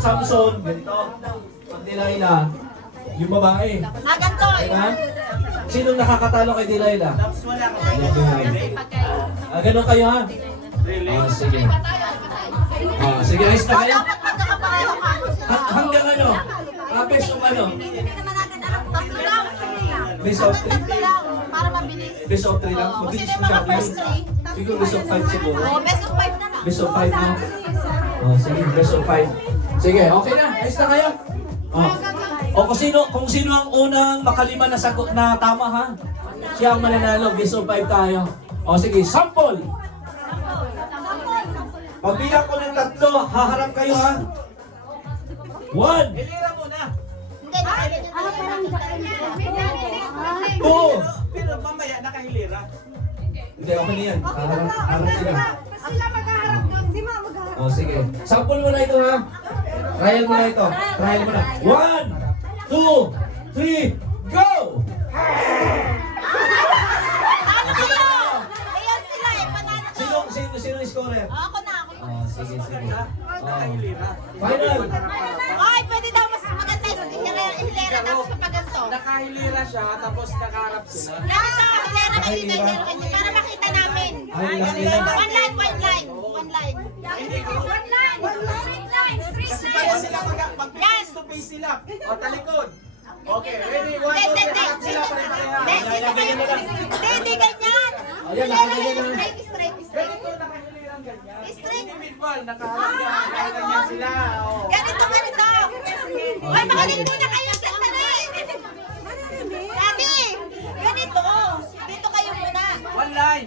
Samson, ganito. Pag Delilah, yung babae. Ganito. Diba? Sinong nakakatalo kay Delilah? Ganun kayo ha? Sige. Sige, ayos na kayo? Hanggang ano? Best of ano? Best of 3? Para mabilis. Best of 3 lang? Mabilis Sino yung mo mga siya. first 3? Siguro best of 5 siguro. Best of 5 na lang. Best of 5 na. Sige, best of 5. Sige, okay na. Ayos na kayo? O kung sino ang unang makalima na sagot na tama ha? Siya ang mananalo. Best of 5 tayo. O sige, sample! Pagbilang ko ng 3, haharap kayo ha? 1, Hilira muna. 2, Pero mamaya nakahilira. hindi, okay na yan. Harap sila. Sila maghaharap doon. Si Ma maghaharap. O sige. Sample mo na ito ha. Trial mo na ito. Trial mo na. 1, 2, 3, go! Ano kayo? Ayan sila eh. Panalo to. Sino yung scorer? Ako na. Sige. Nakahilira. Final. Ay, pwede daw mas maganda yung hilera tapos papaganto. Nakahilira siya, tapos nakaharap sila. Ganito, hilera kayo hilera kayo. Para makita namin. Ay, ilan? One line. One line. Kasi kaya sila mag-face to face sila. O, talikod. Okay, ready? 1, 2, 3, harap sila pare-pareha. Hindi ganyan. Ayan, nakaganyan na. Straight. Ganito nakahilirang ganyan. Straight. Individual, nakaharap yan. Nakaganyan sila. O. Ganito. Ay, magaling muna kayo. Dati, ganito. Dito kayo muna. One line.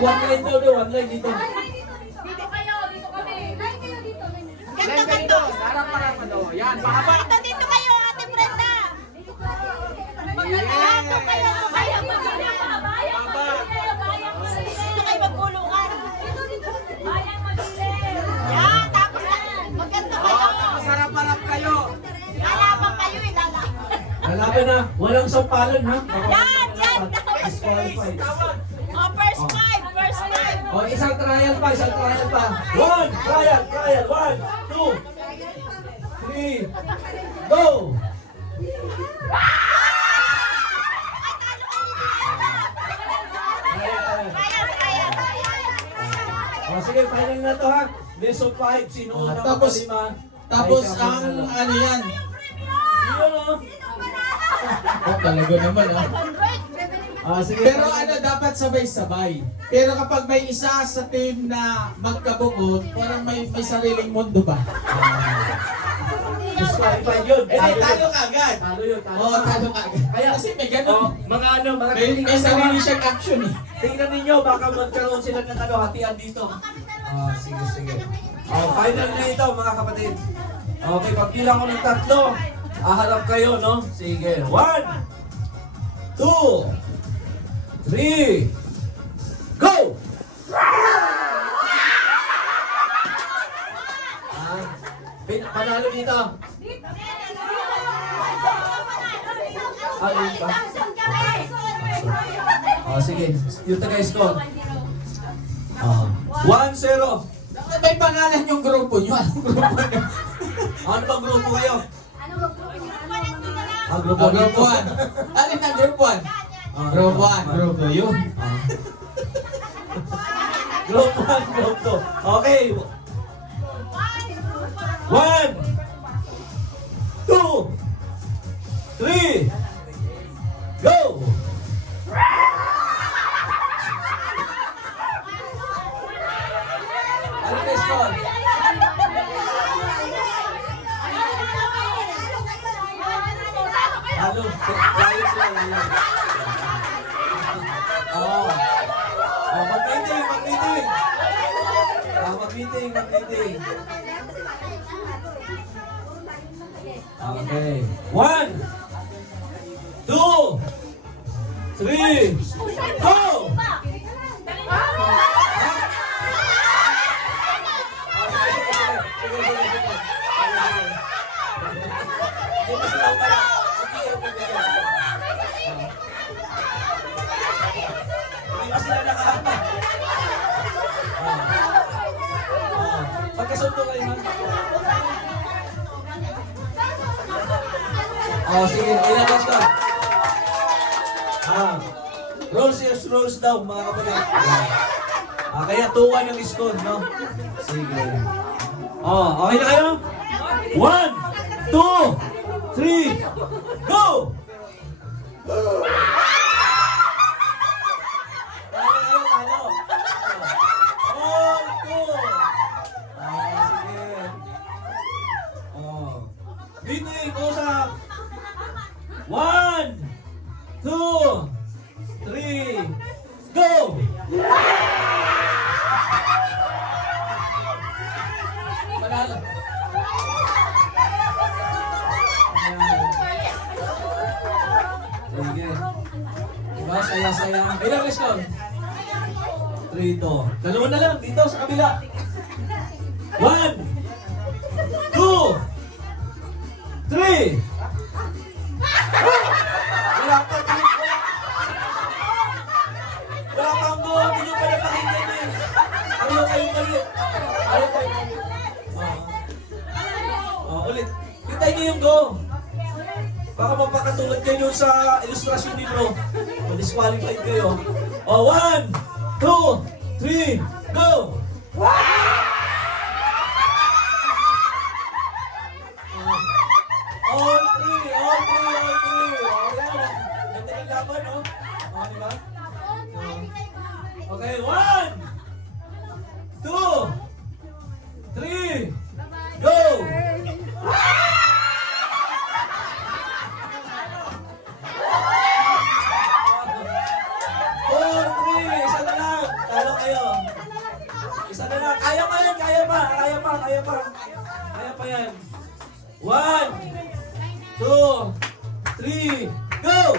One line daw. One line dito. Ganito. Harap-harap ano. Yan, mahaba. Ito, dito kayo, Ate Brenda. Dito kayo. Mahaba. Dito kayo magkulungan. Yan, tapos magganto kayo. Tapos harap-harap kayo. Lalaban kayo eh, lalaban. Lalaban na. Walang sampalan ha. Yan. Disqualified. Oh, first five. O, isang trial pa. 1, trial. 1, 2, 3, go! O, sige, final na to ha. Best of 5. Sino una Tapos- makalima? Tapos Ay, siya ang manalo. ano yan? Yun o. Oh, talaga naman ah. Sige. Pero ano, dapat sabay-sabay. Pero kapag may isa sa team na magkabukod, parang may sariling mundo ba? Disqualified yun. Eh, talo ka agad. Talo yun. Oo, talo ka agad. Kaya, Kasi may oh, ganun. mga May sarili siyang action eh. tingnan ninyo, baka magkaroon sila ng hatian dito. Sige. Final na ito, mga kapatid. Okay, pagbilang ko ng 3, aharap kayo, no? Sige. 1, 2, 3, go! Panalo dito. Ayun pa. Sige. Yung taga-score. 1-0. Dapat may pangalan yung grupo nyo. Anong grupo nyo? Ano bang grupo kayo? Grupo Group 1. Alin ang group 1? Group 1. Group 2 yun. Group 1, Group 2. Okay. 1, 2, 3, go! Ano na score? Halo, layo sila, layo. Mag-meeting. Mag-meeting. Okay. 1, 2, 3, go! Pagkasundo kayo, ha? Oh, sige, ilan question? Rules is rules daw, mga kapatid. Kaya 2-1 yung score, no? Sige. Oh, okay na kayo? 1, 2, 3, go! Talo kayo, talo. All two. Sige. Dito yung usap. 1, 2, 3, go! Panalo. Sige. Diba, saya-saya. Ilang score? 3-2. Dalawa na lang dito sa kabila. 1, 2, 3. Wala pa, wala pang go. Hindi nyo pa napakinggan eh. Ayaw kayong mali. Ayaw kayong mali. Ulit. Hintayin nyo yung go. Baka mapakatulad kayo sa ilustrasyon ni bro. Disqualified kayo. 1, 2, 3, go! All three. Ganda yung laban, no? Diba? Okay, 1, 2, 3, go! 4-3, isa na lang. Talo kayo. Isa na lang. Kaya pa yan, kaya pa. Kaya pa yan. 1, 2, 3, go!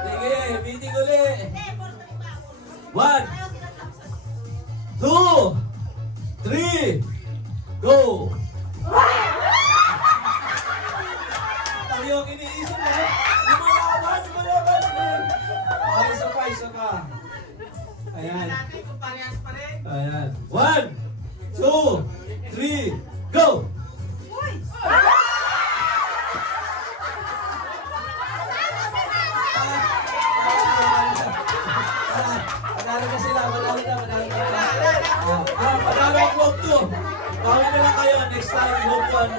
Sige, meeting uli. 1, 2, 3, go! Tayo ang iniisip mo. Lumalaban. Isa pa. Ayan. Ayan. 1, 2, 3, go! Panalo na sila. Panalo na. Panalo ang Hope 2. Bawi na lang kayo. Next time, Hope 1.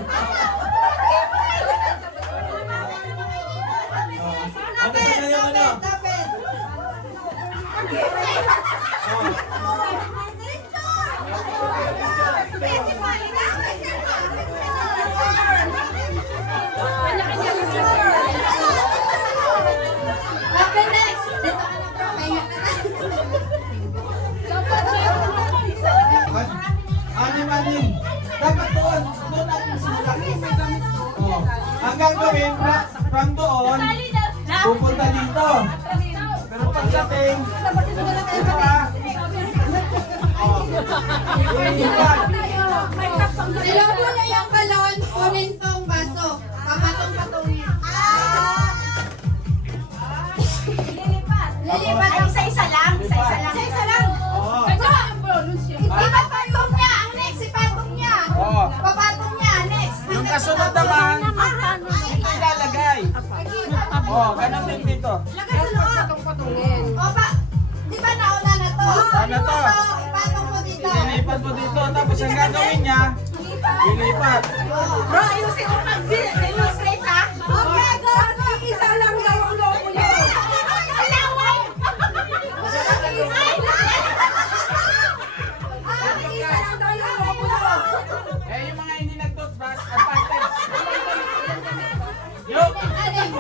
Ano sa na yung ano? Anim. Dapat doon natin sila. Ang gagawin, from doon, pupunta dito. Pero pagdating, ito ha. Ilaw mo na yung balon, kunin tong baso. Papatong-patongin. Lilipat ang isa-isa lang. Isa-isa lang. Ipapatong niya. Ang next, ipatong niya. Papatong niya. Next. Yung kasunod naman, ilalagay. Ganun din dito. Lagay sa loob. Opa. Di ba nauna na to? Nauna to. Ipatong mo dito. Ililipat mo dito, tapos ang gagawin niya, ilipat. Bro, ayusin mo mag-illustrate ha? Okay, go! Isa lang daw ang logo niyo. Alaway! Isa lang daw yung logo niyo. Yung mga hindi nag-toothbrush, advantage. Yo! Anim.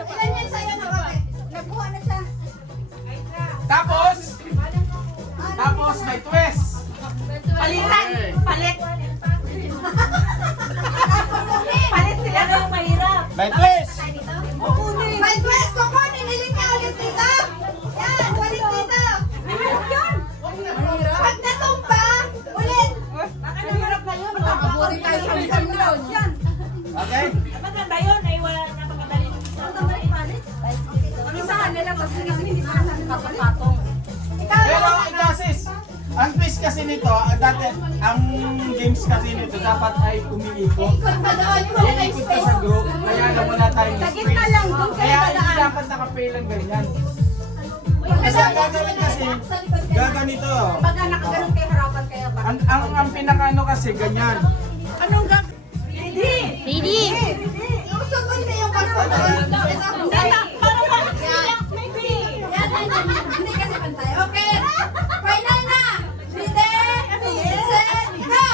Ilan yan sa'yo na ba? Nagkuha na siya. Tapos may twist. Palitan! Palit sila ng mahirap. May twist. May twist! Kukunin! Niling niya ulit dito! Yan! Ulit dito! Pag natumba, ulit! Baka nahirap na yun. Makabuti tayo sa isang noon. Yan! Okay? Maganda yun ay wala napakadali. Isahan nila kasi hindi pa natin kapatong. Pero, Ignasis, ang twist kasi nito, dati, ang games kasi nito, dapat ay umiikot. Ikot pa doon, yung wala na Iikot ka space. sa group, kaya na wala tayong Sa space. gitna lang, doon kayo Kaya hindi dadaan. dapat nakapail lang ganyan. Kasi ang gagawin kasi, gaganito. Pagka nakaganon kayo harapan kayo ba? Ang pinakano kasi, ganyan. Anong gagawin? Ready? Usugod na yung pagpapalala. Hindi na, parang bakit siya? Hindi kasi pantay. Okay, final na. Ready, set, go!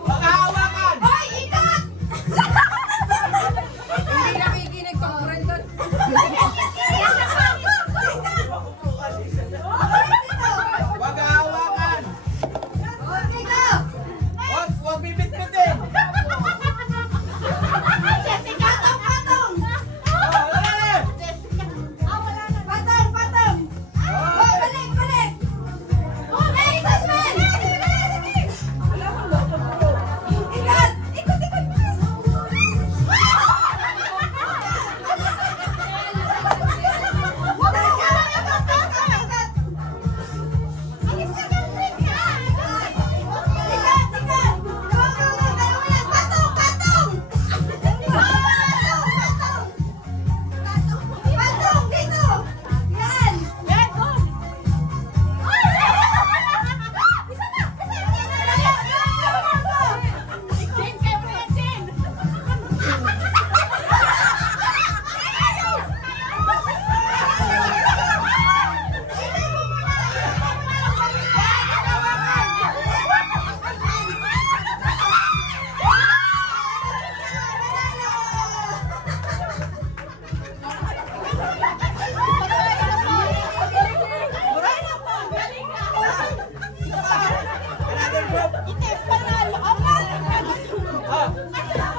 Maghahawakan! Hoy, ikot! Hindi nakikinig tong friend ko. Maghahawakan! Okay, go! Huwag bibit-bitin! Patong, patong! Patong, patong! Hoy, balik, balik! Hey, Susman! Ikot! Ikot, ikot!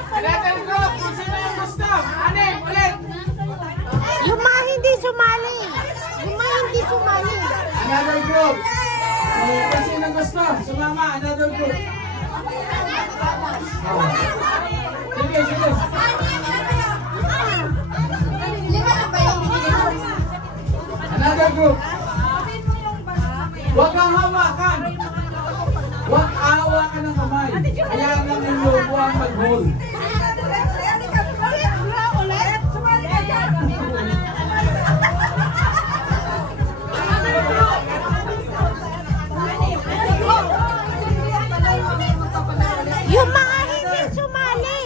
Another group! Kung sino yung gusto! Anim! Ulit! Yung mga hindi sumali. Yung mga hindi sumali. Another group! Kung sino gusto, sumama! Another group! Sige, sige! Lima lang ba yung binigay mo? Another group! Huwag kang hawakan! Huwag hawakan ng kamay! Kaya lang yung lobo ang mag-hold. Yung mga hindi sumali.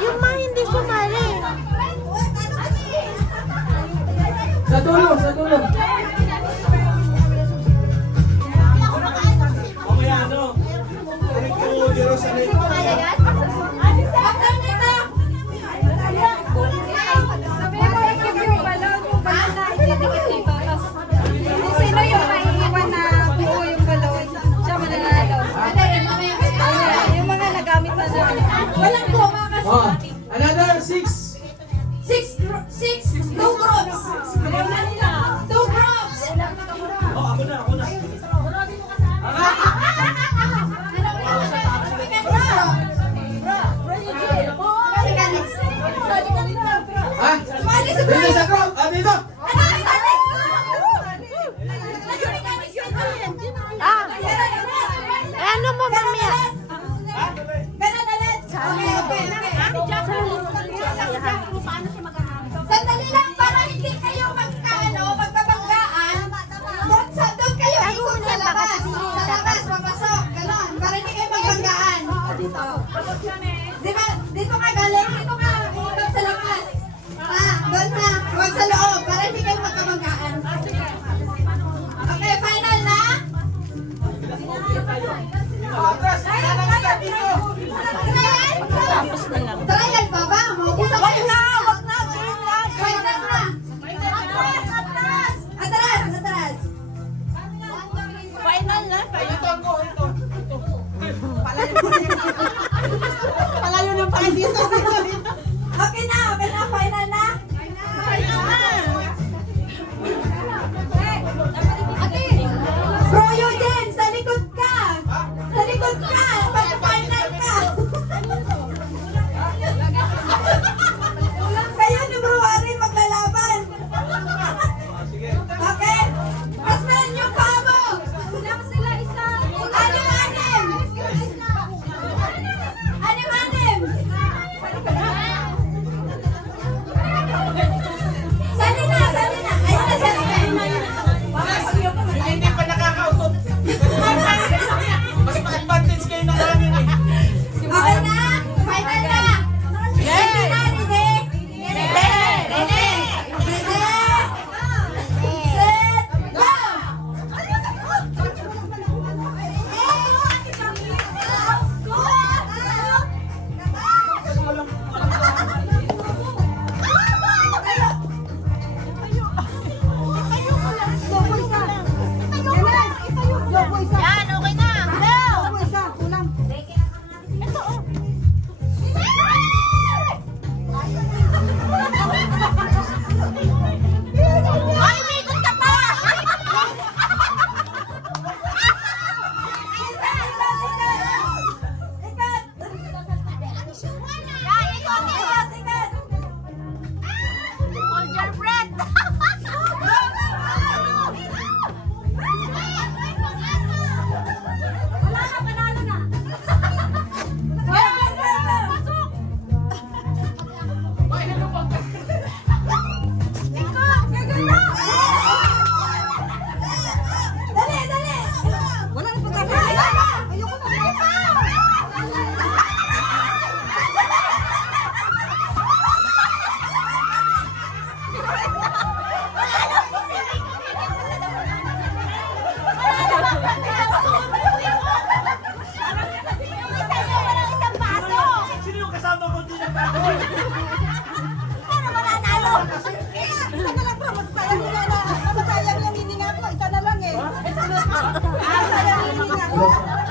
Yung mga hindi sumali. Sa dulo! Sa dulo! Mamaya ano? Sino yung naiiwan na buo yung balon? Siya mananalo. Yung mga nagamit na walang goma kasi. Oh, another 6! Two groups. Two groups. Oh, ako na, ako na. Ha? Dito sa group! Ah, dito! Ah, ano mo mamaya? Sandali lang para hindi kayo magbabanggaan. Doon kayo ikot sa labas. Sa labas, papasok. Ganon. Para hindi kayo magbanggaan. Dito. Dito ka galing. Dito ka. Ikot sa labas. Doon na. Huwag sa loob. Para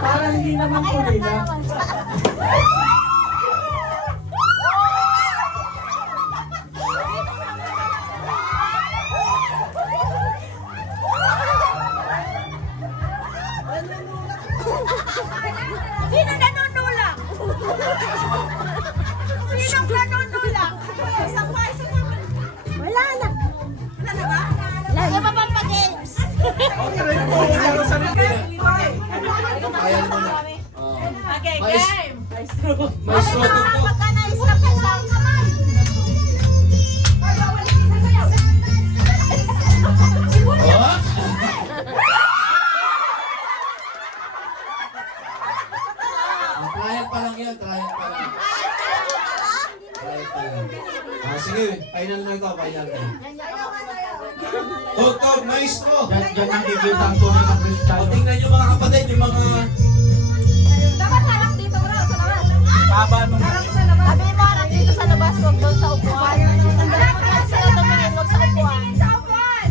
Para hindi naman po nila. Sino nanunulak? Sinong nanunulak? Wala na. Wala na ba pa games? Ayan mo na. Okay, Mais- game. Maestro, Pagka na-stop ka sa kamay. Oh! Trial pa lang yan, trial pa lang. Trial pa lang. Sige, final na ito, final na. Tugtog, maestro! Diyan nakikita ang tunay na Kristiyano. Tingnan nyo mga kapatid, yung mga... Dapat harap dito, bro, sa labas. Haba nung Sabi mo, harap dito sa labas, huwag doon sa upuan. Tandaan mo yan sa'yo, tumingin, huwag sa upuan. Sa upuan.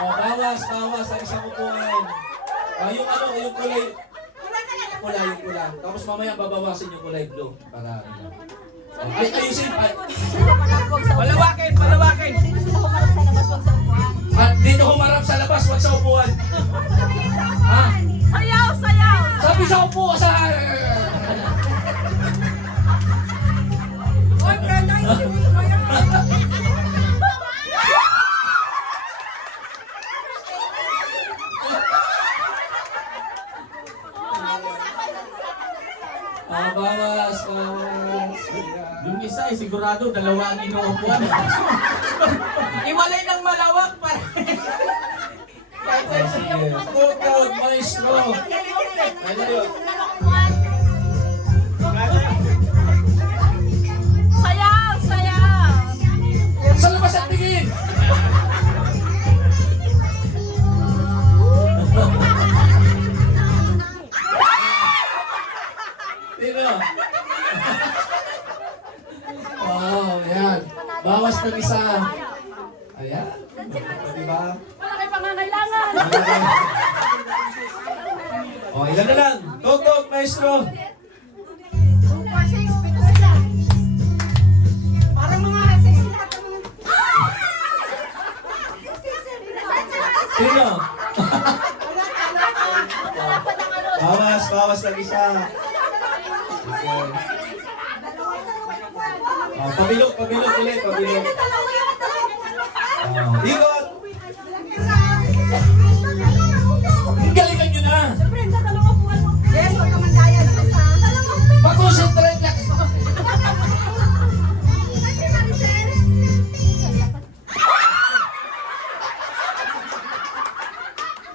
Oh, bawas sa isang upuan. Yung ano, yung kulay... yung kulay. Tapos mamaya babawasin yung kulay blue. Para... Ay, ayusin. Ay, Palawakin, palawakin. Dito sila humarap sa labas, huwag sa upuan. at dito humarap sa labas, wag sa upuan. Ha? Sayaw, sayaw. Sabi sa upo, sa... Oy, Brenda, hindi mo yan. Bawas. yung isa ay sigurado dalawa ang inuupuan. Iwalay ng malawak para. Sige. Tugtog, maestro. Ano yun? Sayaw, sayaw. Sa labas at tingin! Tino. Oh, yan. Bawas ng isa. Ayan. Diba? Malaki pangangailangan. Oh, ilan na lang. Tugtog, maestro. Parang mga sexy lahat ng mga... Tino. Dapat ang ano. Bawas ng isa. Sige. Pabilog ulit, pabilog. Ikot! Galingan nyo na! Yes, huwag ka mandaya na sa... Pag-concentrate lang!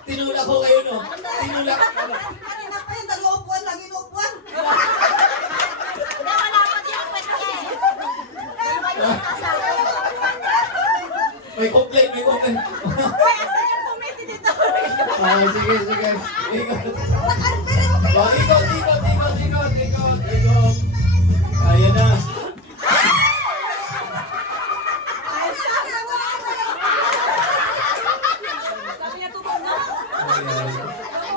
Tinulak ko kayo, no? Tinulak. Kanina pa yung dalawa upuan, lagi na upuan. Hindi, malapot yung pwede eh. Dalawa yung nasa. May complaint, may complaint. Uy, asan yung committee dito? Sige. Ikot. Oh, ikot. Ayan na. Ayan.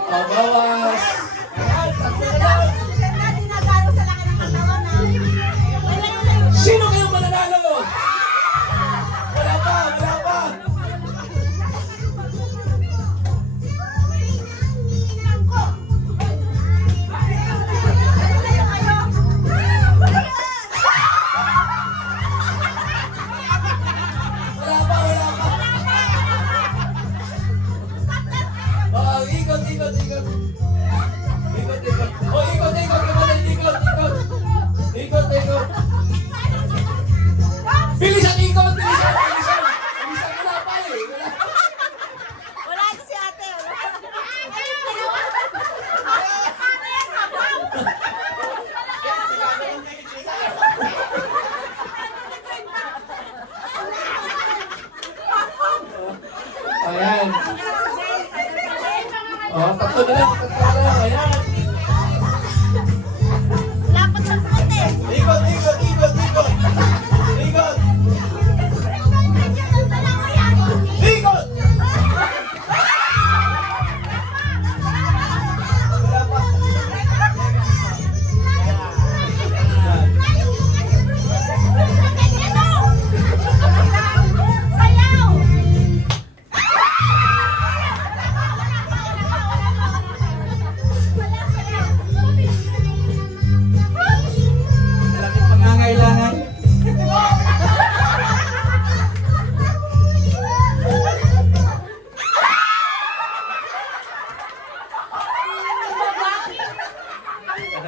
Bawas. Ayan, tatlo na lang. Sino kayong mananalo? Wala pa.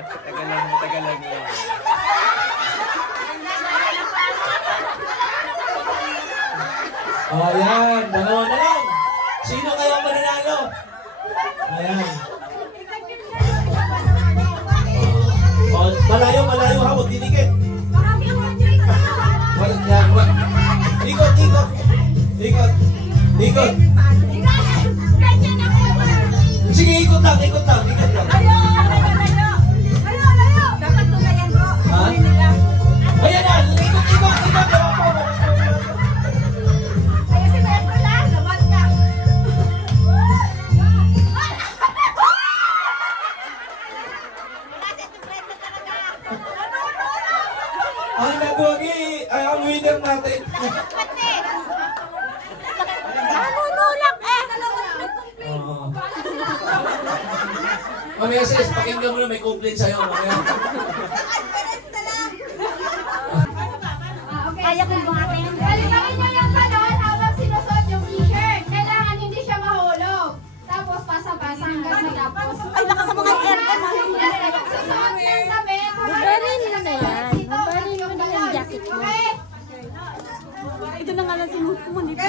Tagalan mo. Ayan, dalawa na lang. Sino kaya ang mananalo? Ayan. Malayo ha, huwag dinikit. Ikot. Sige, ikot lang. Ha? Ayan na, ikot. Ang nagwagi ay ang winner natin. Nanunulak eh! Oo. Mamaya sis, pakinggan mo na may complaint sa'yo. Mamaya. Kaya kong buhatin. Galingain niyo yung talon habang sinusuot yung t-shirt. Kailangan hindi siya mahulog. Tapos pasa-pasa hanggang matapos. Ay, lakas mo nga aircon. Magsusuot ng damit. Babarin mo na yan. Babarin mo na yung jacket mo. Okay? Ito na nga lang sinuot mo dito.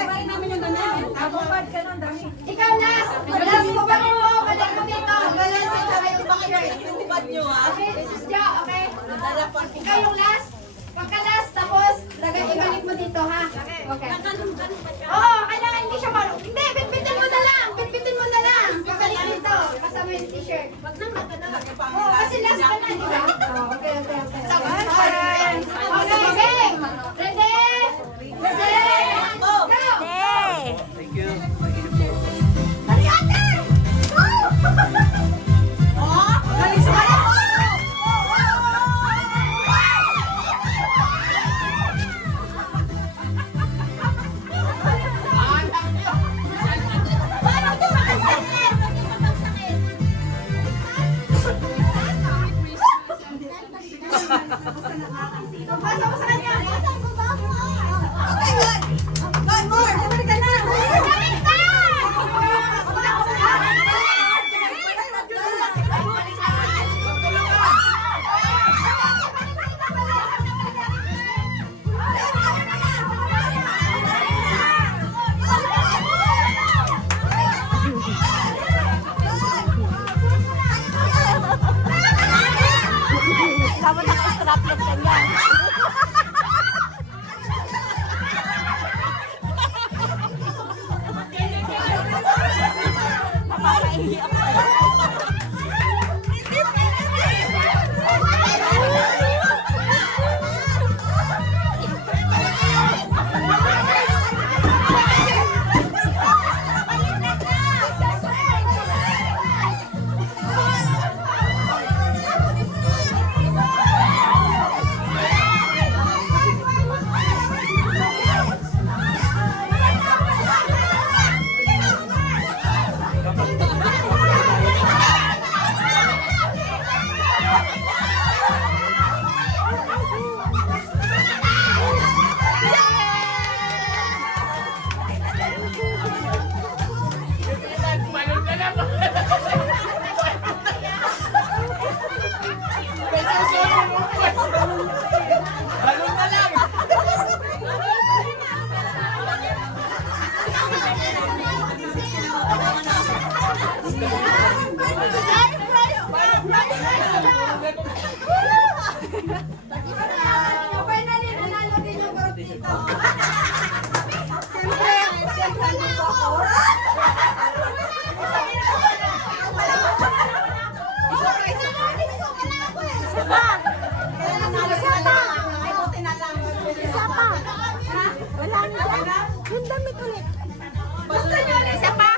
Ikaw last. Last mo ba mo? Balik mo dito. Galing sa sarili yung t-shirt. Okay, this is Jo, okay? Ikaw yung last. Pagka-last, tapos ibalik mo dito, ha? Okay. Oo, kailangan hindi siya marunong. Hindi, bitbitin mo na lang. Pabalik dito. Kasama yung t-shirt. Oo, kasi last ka na, di ba? Oo, okay. Okay, game. Ready? Set, go! Hey! Dali, ate! Go! Oh, galing sa kanya. Pasok mo sa kanya. Okay, good. Good, more. Balik ka na. Balik ka! Dapat naka-strapless ka niyan. Nakakaiyak. Yung damit ulit. Gusto niyo ulit isa pa?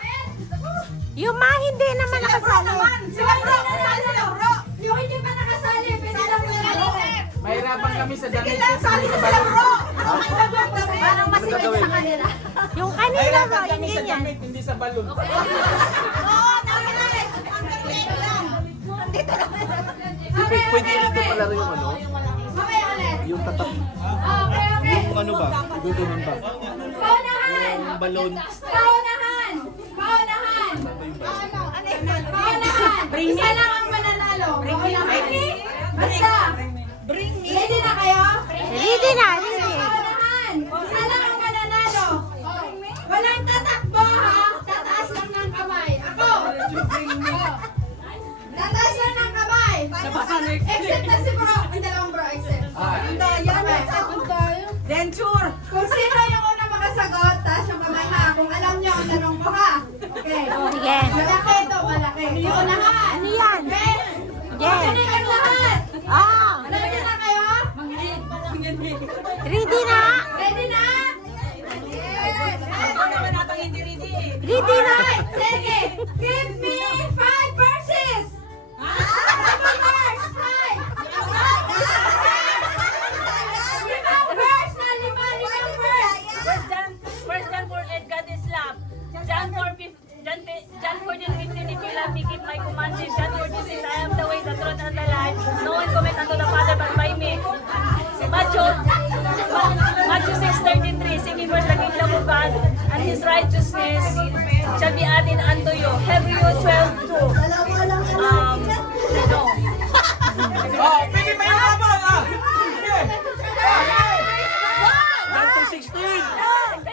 Yung ma, hindi naman nakasali. Sila bro, kasali sila bro. Yung hindi pa nakasali, pwede lang ulit. Mahirapan kami sa damit. Sali sila bro. Parang mas sa kanila. Yung kanila Mahirapan bro, kami hindi sa yan. damit, hindi sa balon. Oo, Pwede rin ito pala rin yung ano? mamaya ulit. Yung tatak, Okay. yung ano ba? Gugunan ba? Paunahan. Yung balon. Paunahan. Paunahan. Isa lang ang mananalo. Paunahan. Except na si bro. Ang dalawang bro, except. Denture! Kung sino yung una makasagot, taas yung kamay ha. Kung alam nyo ang tanong ko ha. Okay. Sige. Malaki ito, malaki. Yung unahan. Ano yan? Okay? Yes. Makinig lahat. Ah! Ready na kayo? Ready na? Ready na? Yes. Ready na? Alright, sige. Give me 5 verses. 5 verse. 5. Limang verse na limang verse. First John 4:8, God is love. John 14:15, if you love me, keep my commandments. John 14:6, I am the way, the truth, and the life. No one cometh unto the Father but by me. Matthew 6:33, seek ye first the kingdom of God and His righteousness shall be added unto you. Hebrews 12:2. No. Oh, pwede pa yung habang ah! Sige! John 3:16.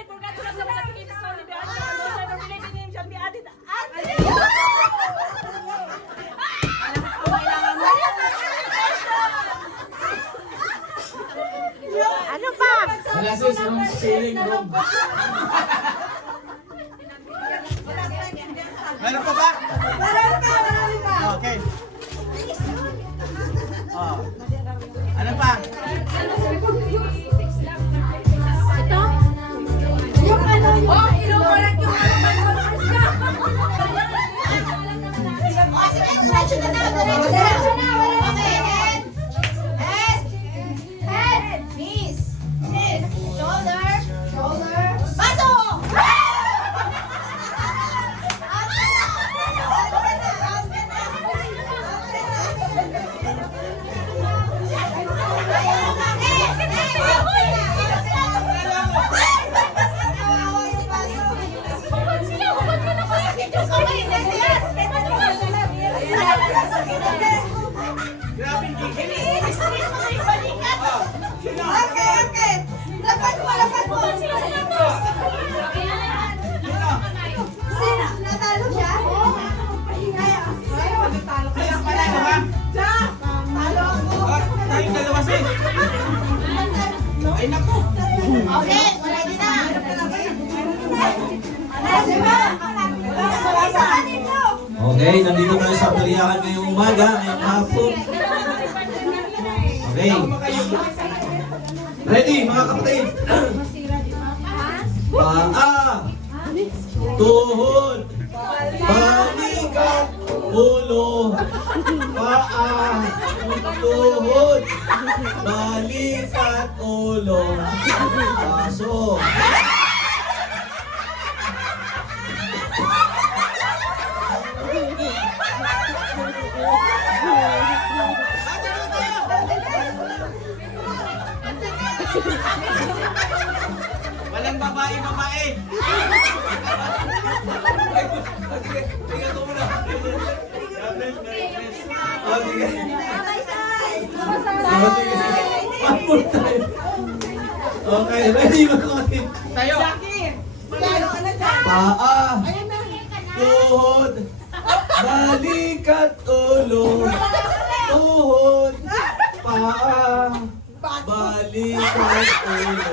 For God so loved the world that He gave His only begotten Son, and whosoever believeth in Him shall be added unto you. Ano pa? Wala sis, wrong spelling, wrong. Meron pa ba? Marami pa. Okay. Oh. Ano pa? Yung ano yung... Oh, inuulat yung diretso na daw, diretso na. Wala na. Head. Head. Knees. Knees. Shoulder. Shoulder. Baso! Grabing gigil. Okay, okay. Lapat mo, lapat mo. Sino? Natalo siya? Kaya pala mo ha? Talo ako. Tayong dalawa sis. Ay naku. Okay, ready na. Diba? Wala sa anin ko. Okay, nandito tayo sa paliyakan ngayong umaga, ngayong hapon. Okay. Ready, mga kapatid? Paa, tuhod, balikat, ulo, paa, tuhod, balikat, ulo, paso. Walang babae. Tingnan ko muna. Oh, sige. Hapon tayo. Okay, ready mga kapatid? Tayo. Paa, tuhod, balikat, ulo, tuhod, paa, balikat, ulo.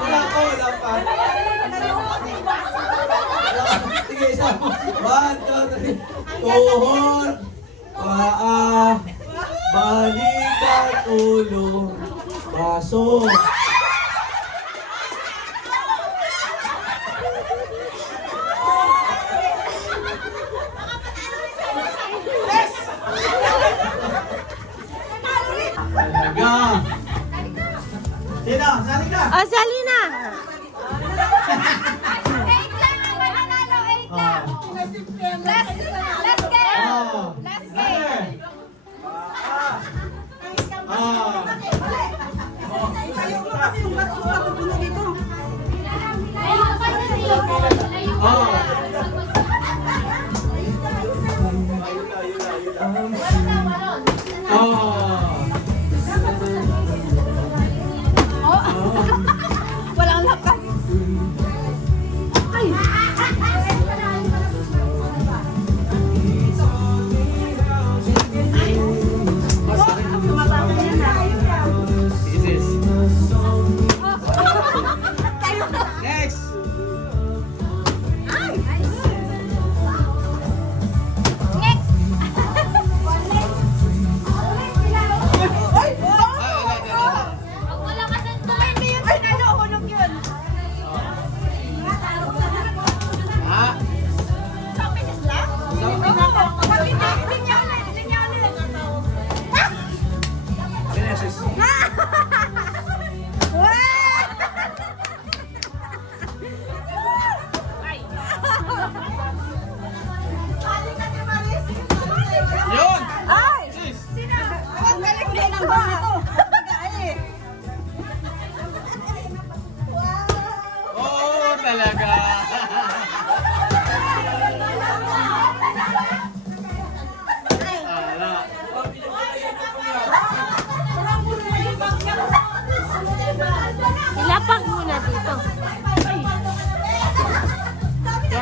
Wala pa. Sige, isa mo. 1, 2, 3. Tuhod, paa, balikat, ulo, baso. Talaga. Sino? Sali ka. Oh, Salina! Eight lang ang mananalo, 8 lang. Last game. Oh. Last game.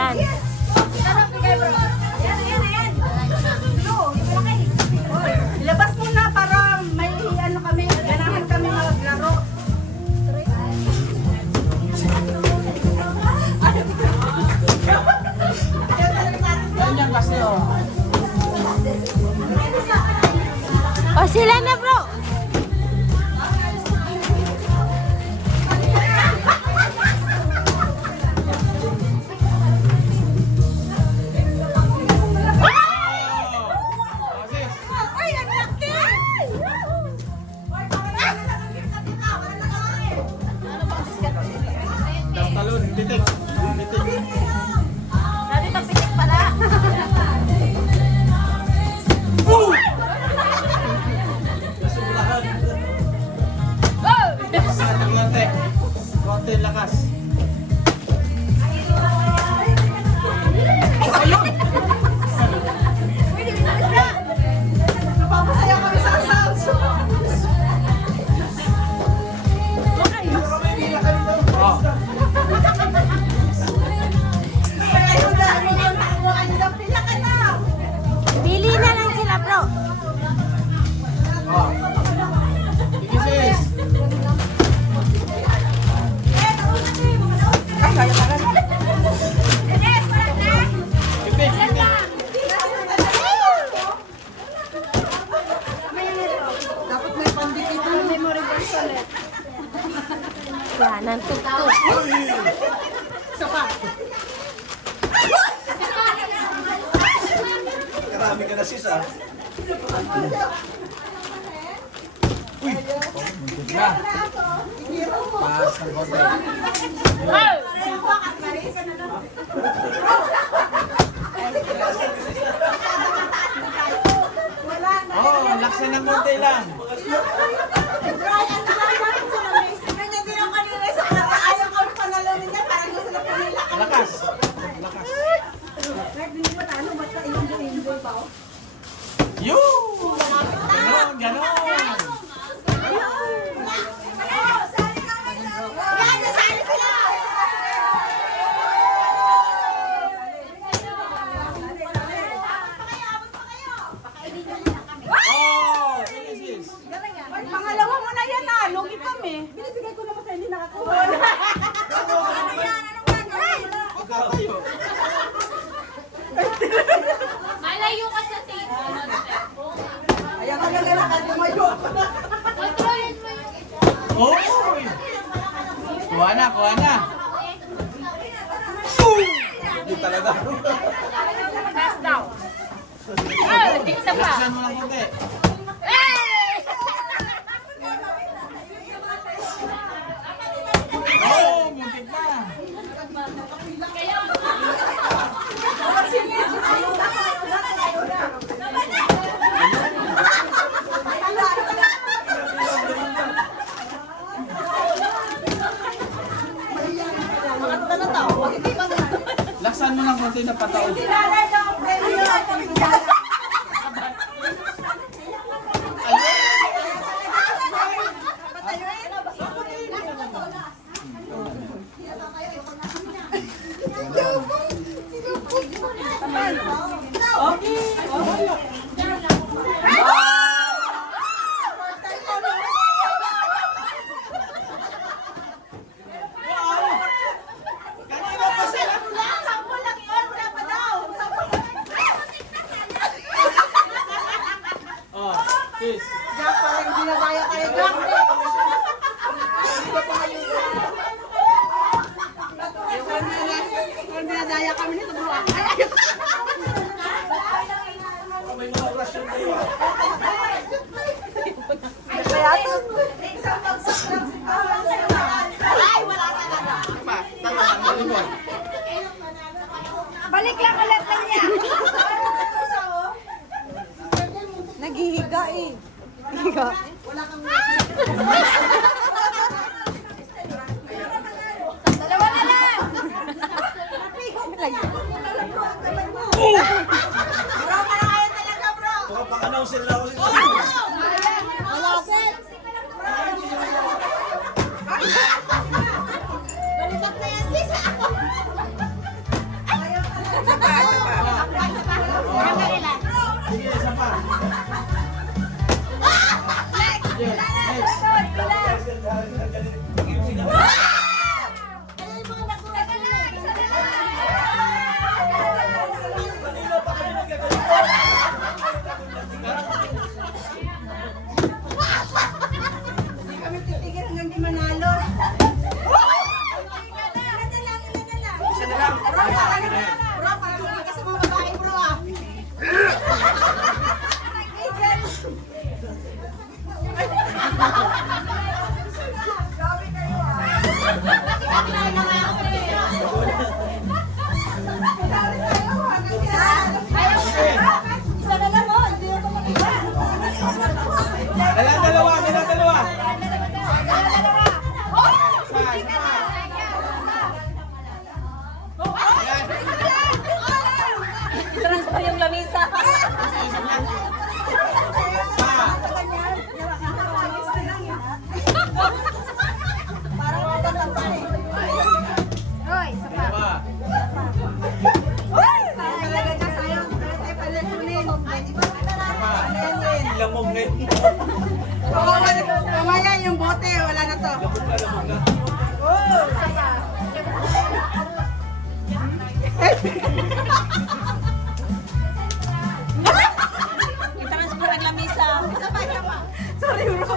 Yan. Ilabas mo na para may ano kami, ganahan kami maglaro. Ganyan kasi oh. O, sila na, bro. Ay, ang laki! Talon, bitik. Bitik. Dati papitik pala. Konti. Konti lakas. Napapasaya kami sa sounds. Oh. Ayun na, ano na, pila ka na. Pili na lang sila, bro. Oh. Sige sis. Bitik, bitik. Dapat may pandikit na memory verse ulit. Yan, ang tuktok. Isa pa. Karami ka na sis ah. Yeah. Pass ng konti. Oh, laksan ng konti lang. Ganyan din ang kanina sa kanya. Ayaw kami panalonin niya. Parang gusto na panila kami. Lakas. Lakas. Hindi pa ano, basta enjoy pa. Yun! Ganon, ganon. Yan, nasali sila! Oh, sige sis. Pangalawa mo na yan ah, lugi kami. Binibigay ko naman sa hindi nakakuha. Malayo ka sa tito. Ayan ka na lang, tumayo. Kontrolin mo yung... Oh! Kuha na, kuha na. Hindi talaga. Pass down. Oh, isa pa. Laksan mo ng konti. Oh, muntik pa. Laksan mo ng konti na pataod. Oh, sis. Jack, parang hindi na kaya kayo, Jack. Hindi na daya kami nito, bro. May mga crush yun kayo ah. Kaya ito. Isang bagsak lang si Paolo. Ay, wala talaga. Balik lang ulit lang niya. Naghihiga eh. Higa. Wala kang dalawa na lang. Bro, kaya kaya talaga, bro. Mukhang pang-announce nila ako sis. Wala sense. Balikat na yan, sis. Ayaw Mamaya yung bote, wala na to. I-transfer ang lamisa. Sorry, bro.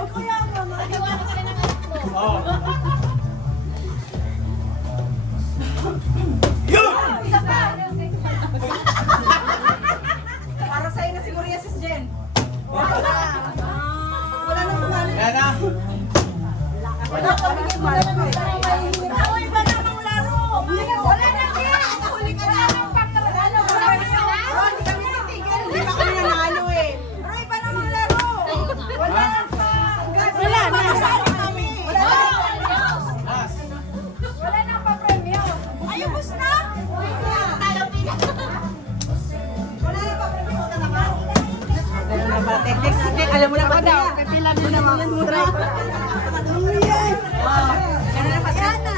Para sa'yo na siguro yan, Sis Jen. Wala na sumali. Yan na. Ako iba namang laro. Wala na siya. Huli ka na. Hindi kami titigil. Hindi pa kami nanalo eh. Pero iba namang laro. Wala na. Wala na. Kami. Wala na pa premyo. Ayos na. Wala na pa premyo. Wala na naman. Alam mo na ba daw? Kapila mo naman mo na. Yan na. Yan na.